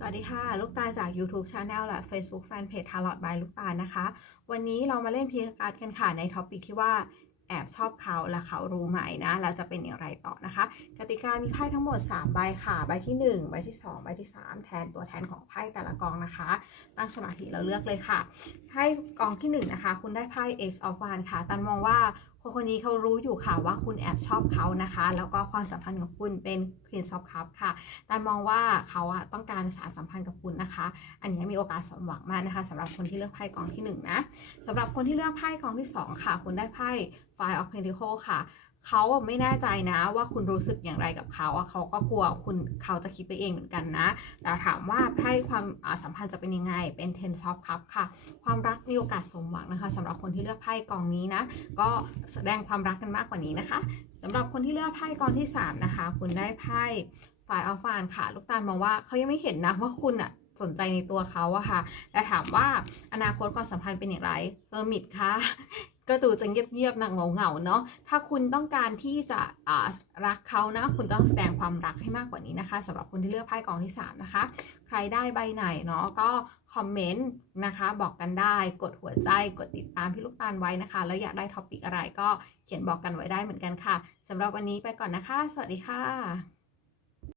สวัสดีค่ะ ลูกตาจาก YouTube Channel และ Facebook Fanpage Tarot by ลูกตานะคะ วันนี้เรามาเล่นพีการ์ดกันค่ะ ในท็อปิกที่ว่าแอบชอบเขาและเขารู้ไหมนะเราจะเป็นอย่างไรต่อนะคะ กติกามีไพ่ทั้งหมด 3 ใบค่ะ ใบที่ 1 ใบที่ 2 ใบที่ 3 แทนตัวแทนของไพ่แต่ละกองนะคะ ตั้งสมาธิเราเลือกเลยค่ะไพ่ก กองที่1นนะคะคุณได้ไพ่ Ace of Wands ค่ะตันมองว่าคนคนนี้เขารู้อยู่ค่ะว่าคุณแอบชอบเขานะคะ แล้วก็ความสัมพันธ์ของคุณเป็น Queen of Cups ค่ะตันมองว่าเขาอะต้องการสารสัมพันธ์กับคุณนะคะ อันนี้มีโอกาสสมหวังมากนะคะสำหรับคนที่เลือกไพ่กองที่หนึ่งนะสำหรับคนที่เลือกไพ่กองที่สองค่ะ คุณได้ไพ่ Five of Pentacles ค่ะ เขาไม่แน่ใจนะว่าคุณรู้สึกอย่างไรกับเขาอะเขาก็กลัวคุณเขาจะคิดไปเองเหมือนกันนะ แต่ถามว่าไพ่ความสัมพันธ์จะเป็นยังไง เป็น Ten of Cups ค่ะ ความรักมีโอกาสสมหวังนะคะสำหรับคนที่เลือกไพ่กองนี้นะ ก็แสดงความรักกันมากกว่านี้นะคะสำหรับคนที่เลือกไพ่กองที่สามนะคะ คุณได้ไพ่ฝ่ายอัลฟานค่ะ ลูกตาลมองว่าเขายังไม่เห็นนะว่าคุณอะสนใจในตัวเขาอะค่ะ แต่ถามว่าอนาคตความสัมพันธ์เป็นอย่างไรเออมิดค่ะ ก็ดูจะเงียบๆนักเหงาๆเนาะ ถ้าคุณต้องการที่จะอ่ารักเขานะ คุณต้องแสดงความรักให้มากกว่านี้นะคะสำหรับคนที่เลือกไพ่กองที่ 3 นะคะ ใครได้ใบไหนเนาะก็คอมเมนต์นะคะ บอกกันได้ กดหัวใจ กดติดตามพี่ลูกตาลไว้นะคะ แล้วอยากได้ท็อปิกอะไรก็เขียนบอกกันไว้ได้เหมือนกันค่ะสำหรับวันนี้ไปก่อนนะคะ สวัสดีค่ะ